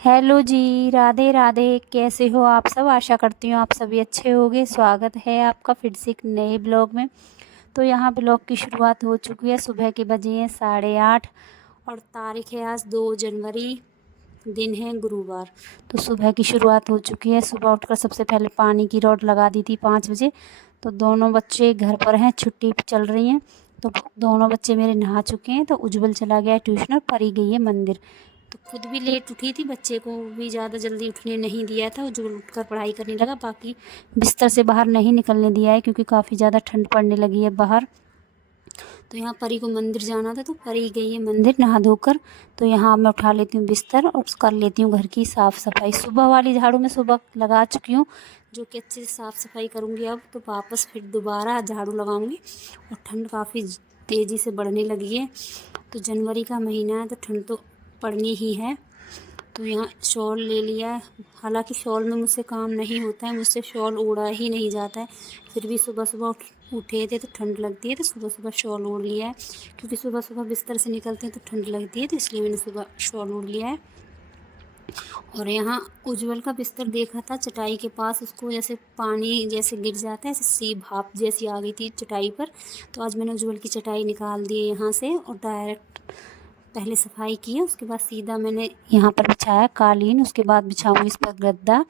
Hello जी, राधे राधे। कैसे हो आप सब? आशा करती हूँ आप सभी अच्छे होंगे। स्वागत है आपका फिर से एक नए ब्लॉग में। तो यहाँ ब्लॉग की शुरुआत हो चुकी है। सुबह के बजे हैं 8:30 और तारीख है आज 2 जनवरी, दिन है गुरुवार। तो सुबह की शुरुआत हो चुकी है। सुबह उठकर सबसे पहले पानी की रॉड लगा दी थी 5 बजे। तो दोनों बच्चे घर पर हैं, छुट्टी चल रही हैं। तो दोनों बच्चे मेरे नहा चुके हैं। तो उज्जवल चला गया है ट्यूशन और परी गई है मंदिर। तो खुद भी लेट उठी थी, बच्चे को भी ज़्यादा जल्दी उठने नहीं दिया था। जो उठकर पढ़ाई करने लगा, बाकी बिस्तर से बाहर नहीं निकलने दिया है क्योंकि काफ़ी ज़्यादा ठंड पड़ने लगी है बाहर। तो यहाँ परी को मंदिर जाना था तो परी गई है मंदिर नहा धोकर। तो यहाँ मैं उठा लेती हूँ बिस्तर और कर लेती हूँ घर की साफ़ सफाई। सुबह वाली झाड़ू मैं सुबह लगा चुकी हूँ, जो कि अच्छे से साफ़ सफाई करूँगी। अब तो वापस फिर दोबारा झाड़ू लगाऊँगी। और ठंड काफ़ी तेज़ी से बढ़ने लगी है। तो जनवरी का महीना है तो ठंड तो पड़नी ही है। तो यहाँ शॉल ले लिया है। हालांकि शॉल में मुझसे काम नहीं होता है, मुझसे शॉल ओढ़ा ही नहीं जाता है। फिर भी सुबह सुबह उठे थे तो ठंड लगती है, तो सुबह सुबह शॉल ओढ़ लिया है। क्योंकि सुबह सुबह बिस्तर से निकलते हैं तो ठंड लगती है, तो इसलिए मैंने सुबह शॉल ओढ़ लिया है। और यहाँ उज्जवल का बिस्तर देखा था चटाई के पास, उसको जैसे पानी जैसे गिर जाता है, ऐसे सी भाप जैसी आ गई थी चटाई पर। तो आज मैंने उज्जवल की चटाई निकाल दी है यहाँ से और डायरेक्ट पहले सफाई की है। उसके बाद सीधा मैंने यहाँ पर बिछाया कालीन। उसके बाद बिछाऊंगी इस पर गद्दा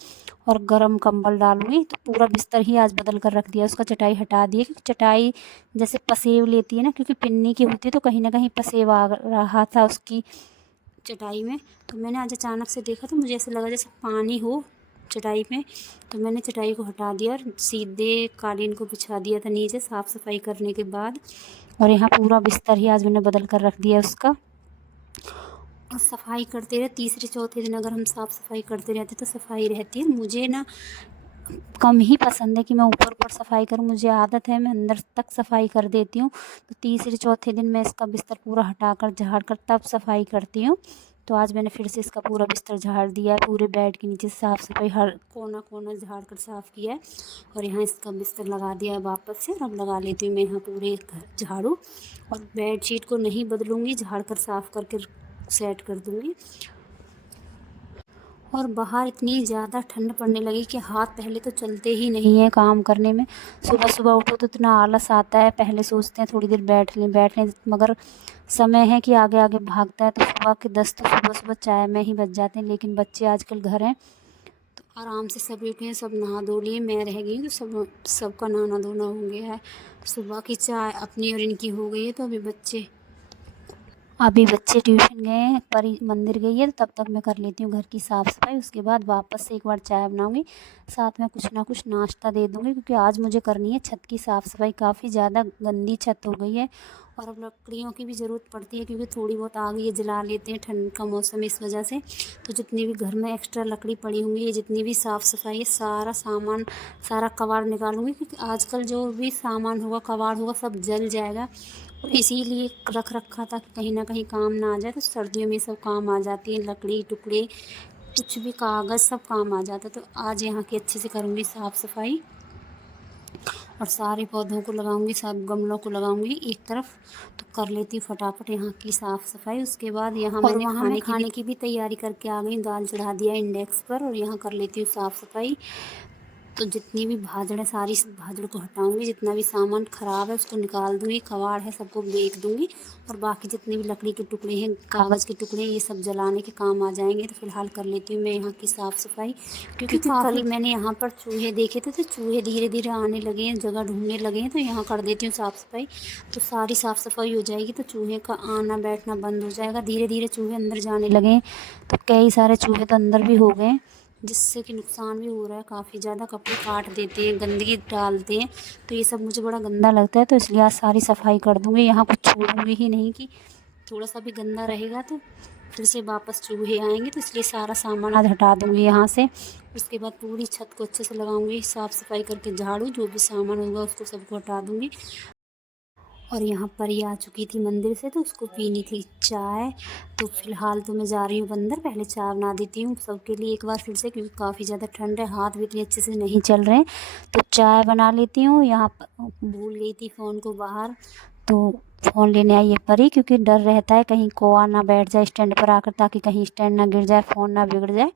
और गर्म कंबल डालूंगी। तो पूरा बिस्तर ही आज बदल कर रख दिया, उसका चटाई हटा दिया क्योंकि चटाई जैसे पसेव लेती है ना, क्योंकि पिन्नी की होती है तो कहीं ना कहीं पसेव आ रहा था उसकी चटाई में। तो मैंने आज अचानक से देखा तो मुझे ऐसा लगा जैसे पानी हो चटाई में। तो मैंने चटाई को हटा दिया और सीधे कालीन को बिछा दिया था नीचे साफ़ सफाई करने के बाद। और यहाँ पूरा बिस्तर ही आज मैंने बदल कर रख दिया उसका। और सफाई करते रहे, तीसरे चौथे दिन अगर हम साफ़ सफाई करते रहते तो सफाई रहती है। मुझे ना कम ही पसंद है कि मैं ऊपर ऊपर सफाई करूँ, मुझे आदत है मैं अंदर तक सफाई कर देती हूँ। तो तीसरे चौथे दिन मैं इसका बिस्तर पूरा हटाकर झाड़ कर तब सफाई करती हूँ। तो आज मैंने फिर से इसका पूरा बिस्तर झाड़ दिया है, पूरे बेड के नीचे साफ़ सफाई हर कोना कोना झाड़ कर साफ़ किया है। और यहाँ इसका बिस्तर लगा दिया है वापस से। अब लगा लेती हूँ मैं यहाँ पूरे घर झाड़ू। और बेड शीट को नहीं बदलूँगी, झाड़ कर साफ़ करके सेट कर दूँगी। और बाहर इतनी ज़्यादा ठंड पड़ने लगी कि हाथ पहले तो चलते ही नहीं हैं काम करने में। सुबह सुबह उठो तो इतना आलस आता है, पहले सोचते हैं थोड़ी देर बैठ लें, मगर समय है कि आगे आगे भागता है। तो सुबह के 10 तो सुबह सुबह चाय में ही बच जाते हैं। लेकिन बच्चे आजकल घर हैं तो आराम से सभी उठे हैं, सब नहा धो लिए। मैं रह गई तो सबका नहाना धोना हो गया है। सुबह की चाय अपनी और इनकी हो गई है। तो अभी बच्चे ट्यूशन गए हैं, परी मंदिर गई है, तो तब तक मैं कर लेती हूँ घर की साफ़ सफाई। उसके बाद वापस से एक बार चाय बनाऊंगी, साथ में कुछ ना कुछ नाश्ता दे दूंगी क्योंकि आज मुझे करनी है छत की साफ़ सफाई। काफ़ी ज़्यादा गंदी छत हो गई है और अब लकड़ियों की भी ज़रूरत पड़ती है क्योंकि थोड़ी बहुत आ गई है, जला लेते हैं, ठंड का मौसम है इस वजह से। तो जितनी भी घर में एक्स्ट्रा लकड़ी पड़ी हुई है, जितनी भी साफ़ सफाई है, सारा सामान, सारा कबाड़ निकालूंगी क्योंकि आजकल जो भी सामान होगा, कबाड़ होगा, सब जल जाएगा। और इसीलिए रख रखा था कि कहीं ना कहीं काम ना आ जाए। तो सर्दियों में सब काम आ जाती है, लकड़ी टुकड़े, कुछ भी कागज़, सब काम आ जाता है। तो आज यहाँ की अच्छे से करूँगी साफ़ सफाई और सारे पौधों को लगाऊंगी, सब गमलों को लगाऊंगी एक तरफ। तो कर लेती हूँ फटाफट यहाँ की साफ़ सफाई। उसके बाद यहाँ मैंने खाने की भी तैयारी करके आ गई, दाल चढ़ा दिया इंडेक्स पर और यहाँ कर लेती हूँ साफ़ सफाई। तो जितनी भी भाजड़ है सारी भाजड़ को हटाऊंगी, जितना भी सामान ख़राब है उसको निकाल दूंगी, कबाड़ है सबको बेच दूंगी। और बाकी जितने भी लकड़ी के टुकड़े हैं, कागज़ के टुकड़े, ये सब जलाने के काम आ जाएंगे। तो फिलहाल कर लेती हूँ मैं यहाँ की साफ़ सफाई क्योंकि कल मैंने यहाँ पर चूहे देखे थे। तो चूहे धीरे धीरे आने लगे हैं, जगह ढूंढने लगे हैं। तो यहाँ कर देती हूँ साफ़ सफाई, तो सारी साफ़ सफाई हो जाएगी। तो चूहे का आना बैठना बंद हो जाएगा, धीरे धीरे चूहे अंदर जाने लगे हैं। तो कई सारे चूहे तो अंदर भी हो गए, जिससे कि नुकसान भी हो रहा है काफ़ी ज़्यादा। कपड़े काट देते हैं, गंदगी डालते हैं, तो ये सब मुझे बड़ा गंदा लगता है। तो इसलिए आज सारी सफाई कर दूँगी, यहाँ कुछ छोड़ूंगी ही नहीं कि थोड़ा सा भी गंदा रहेगा तो फिर से वापस चूहे आएंगे। तो इसलिए सारा सामान आज हटा दूँगी यहाँ से। उसके बाद पूरी छत को अच्छे से लगाऊंगी, साफ़ सफाई करके झाड़ू, जो भी सामान होगा उसको सबको हटा दूँगी। और यहाँ परी आ चुकी थी मंदिर से, तो उसको पीनी थी चाय। तो फ़िलहाल तो मैं जा रही हूँ अंदर, पहले चाय बना देती हूँ सबके लिए एक बार फिर से, क्योंकि काफ़ी ज़्यादा ठंड है, हाथ भी इतने अच्छे से नहीं चल रहे हैं। तो चाय बना लेती हूँ। यहाँ पर भूल गई थी फ़ोन को बाहर, तो फ़ोन लेने आई है परी, क्योंकि डर रहता है कहीं कोआ ना बैठ जाए स्टैंड पर आकर, ताकि कहीं स्टैंड ना गिर जाए, फ़ोन ना बिगड़ जाए।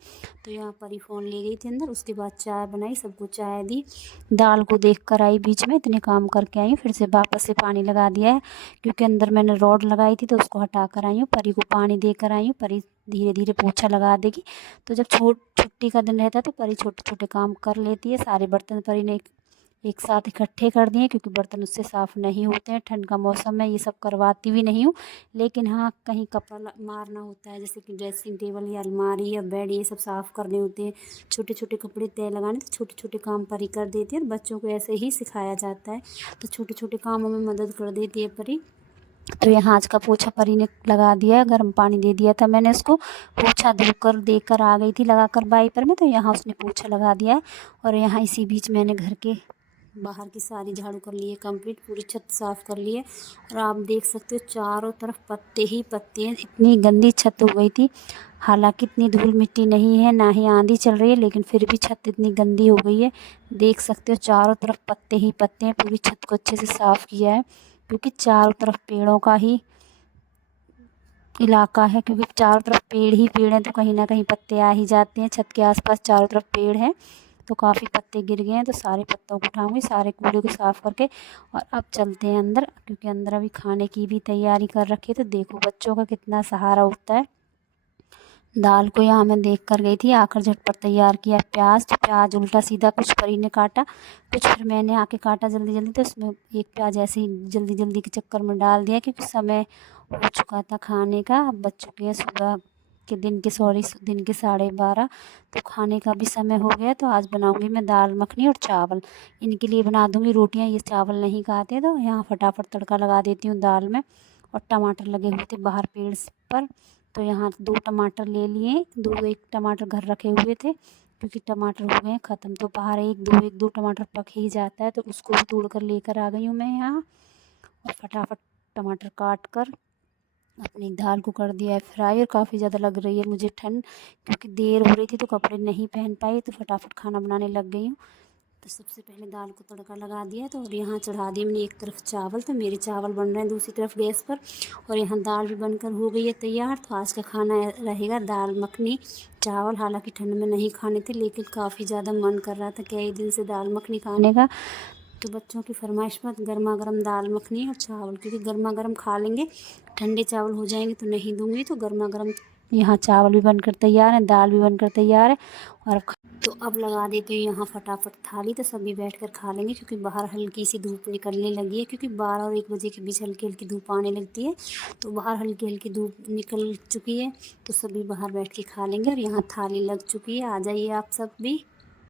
तो यहाँ परी फ़ोन ले गई थी अंदर। उसके बाद चाय बनाई, सबको चाय दी, दाल को देख कर आई, बीच में इतने काम करके आई हूँ, फिर से वापस से पानी लगा दिया है, क्योंकि अंदर मैंने रॉड लगाई थी तो उसको हटा कर आई हूँ। परी को पानी दे कर आई हूँ। परी धीरे धीरे पोछा लगा देगी। तो जब छुट्टी का दिन रहता है तो परी छोटे छोटे काम कर लेती है। सारे बर्तन परी ने एक साथ इकट्ठे कर दिए, क्योंकि बर्तन उससे साफ़ नहीं होते हैं। ठंड का मौसम है, ये सब करवाती भी नहीं हूँ, लेकिन हाँ कहीं कपड़ा मारना होता है, जैसे कि ड्रेसिंग टेबल या अलमारी या बेड, ये सब साफ़ करने होते हैं, छोटे छोटे कपड़े तय लगाने, तो छोटे छोटे काम परी कर देती है। और बच्चों को ऐसे ही सिखाया जाता है, तो छोटे छोटे कामों में मदद कर देती है परी। तो यहाँ आज का पोछा परी ने लगा दिया है, गर्म पानी दे दिया था मैंने उसको, पोछा धोकर देकर आ गई थी लगाकर वाइपर में, तो यहाँ उसने पोछा लगा दिया है। और यहाँ इसी बीच मैंने घर के बाहर की सारी झाड़ू कर लिए कंप्लीट, पूरी छत साफ़ कर ली है। और आप देख सकते हो चारों तरफ पत्ते ही पत्ते हैं, इतनी गंदी छत हो गई थी। हालांकि इतनी धूल मिट्टी नहीं है, ना ही आंधी चल रही है, लेकिन फिर भी छत इतनी गंदी हो गई है। देख सकते हो चारों तरफ पत्ते ही पत्ते हैं। पूरी छत को अच्छे से साफ़ किया है, क्योंकि चारों तरफ पेड़ों का ही इलाका है, क्योंकि चारों तरफ पेड़ ही पेड़ हैं, तो कहीं ना कहीं पत्ते आ ही जाते हैं। छत के आसपास चारों तरफ पेड़ हैं, तो काफ़ी पत्ते गिर गए हैं, तो सारे पत्तों को उठाऊंगी, सारे कूड़े को साफ़ करके। और अब चलते हैं अंदर, क्योंकि अंदर अभी खाने की भी तैयारी कर रखी है। तो देखो बच्चों का कितना सहारा होता है। दाल को यहाँ मैं देख कर गई थी, आकर झटपट तैयार किया। प्याज, तो प्याज उल्टा सीधा कुछ परी ने काटा, कुछ फिर मैंने आके काटा जल्दी जल्दी। तो उसमें एक प्याज ऐसे ही जल्दी जल्दी के चक्कर में डाल दिया, क्योंकि समय हो चुका था खाने का। अब बच चुके हैं सुबह के दिन के 12:30, तो खाने का भी समय हो गया। तो आज बनाऊंगी मैं दाल मखनी और चावल, इनके लिए बना दूंगी रोटियां, ये चावल नहीं खाते। तो यहाँ फटाफट तड़का लगा देती हूँ दाल में। और टमाटर लगे हुए थे बाहर पेड़ पर, तो यहाँ 2 टमाटर ले लिए, 1 टमाटर घर रखे हुए थे, क्योंकि टमाटर हो गए ख़त्म। तो बाहर एक दो टमाटर पक ही जाता है, तो उसको भी तोड़ कर लेकर आ गई हूँ मैं यहाँ। और फटाफट टमाटर काट कर अपनी दाल को कर दिया है फ्राई। और काफ़ी ज़्यादा लग रही है मुझे ठंड, क्योंकि देर हो रही थी तो कपड़े नहीं पहन पाई, तो फटाफट खाना बनाने लग गई हूँ। तो सबसे पहले दाल को तड़का लगा दिया, तो और यहाँ चढ़ा दिए मैंने एक तरफ चावल, तो मेरे चावल बन रहे हैं दूसरी तरफ गैस पर। और यहाँ दाल भी बनकर हो गई है तैयार। तो आज का खाना रहेगा दाल मखनी चावल। हालांकि ठंड में नहीं खाने थे, लेकिन काफ़ी ज़्यादा मन कर रहा था कई दिन से दाल मखनी खाने का। तो बच्चों की फरमाइश पर गर्मा गर्म दाल मखनी और चावल, क्योंकि गर्मा गर्म खा लेंगे, ठंडे चावल हो जाएंगे तो नहीं दूंगी। तो गर्मा गर्म यहाँ चावल भी बनकर तैयार है, दाल भी बनकर तैयार है। और तो अब लगा देती हूँ यहाँ फटाफट थाली, तो सभी बैठकर खा लेंगे, क्योंकि बाहर हल्की सी धूप निकलने लगी है, क्योंकि 12 और 1 बजे के बीच हल्की हल्की धूप आने लगती है। तो बाहर हल्की हल्की धूप निकल चुकी है, तो सभी बाहर बैठ के खा लेंगे। और यहाँ थाली लग चुकी है, आ जाइए आप सब भी।